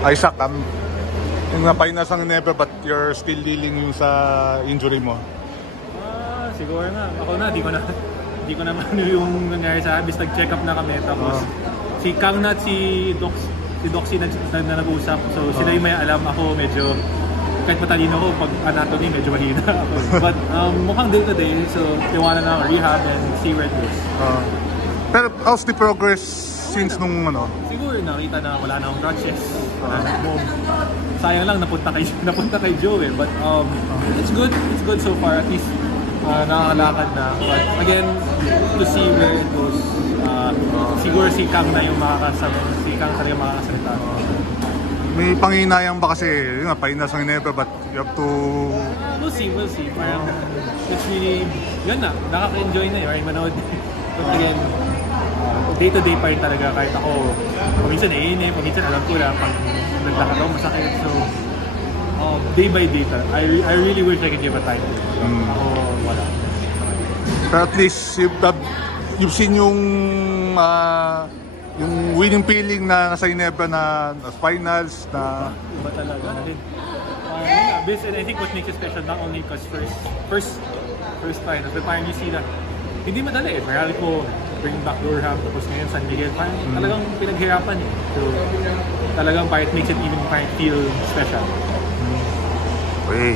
Isaac, yung napainas ang never but you're still dealing yung sa injury mo. Siguro na. Ako na, di ko na ano yung nangyari sa akin. Nag-check up na kami. Tapos si Kang at si Doxy na nag-uusap. So sila yung may alam. Ako medyo, kahit matalino ko, pag anatomy medyo mahina ako. But mukhang day to day. So iwanan na rehab and see where it goes. Pero how's the progress since nung ano? Siguro nakita na wala na akong crutches. Sayang lang napunta kay Joe eh. But it's good so far. At least nakakalakad na. But again, to see where it goes, siguro si Kang na yung makakasalita. May panginayang ba kasi, yun nga, painas ang never but you have to... We'll see. Parang, it's really, yun na, nakaka-enjoy na yun, manood. But again, day-to-day pa rin talaga kahit ako, paminsan naiinip, paminsan alam ko lang, pag naglakad ako masakit. So, day by day talaga. I really wish I could give a time. Ako, wala. But at least, you've seen yung winning feeling na nasa Ginebra na finals na... Iba talaga. And I think what makes it special not only because first finals, but parang you see that hindi madali eh. Marami po bring back Durham, tapos ngayon San Miguel, parang talagang pinaghirapan eh. So talagang parang it makes it even feel special. Okay.